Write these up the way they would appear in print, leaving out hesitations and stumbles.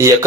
1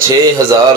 6000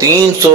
300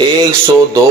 102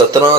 17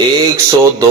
102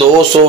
200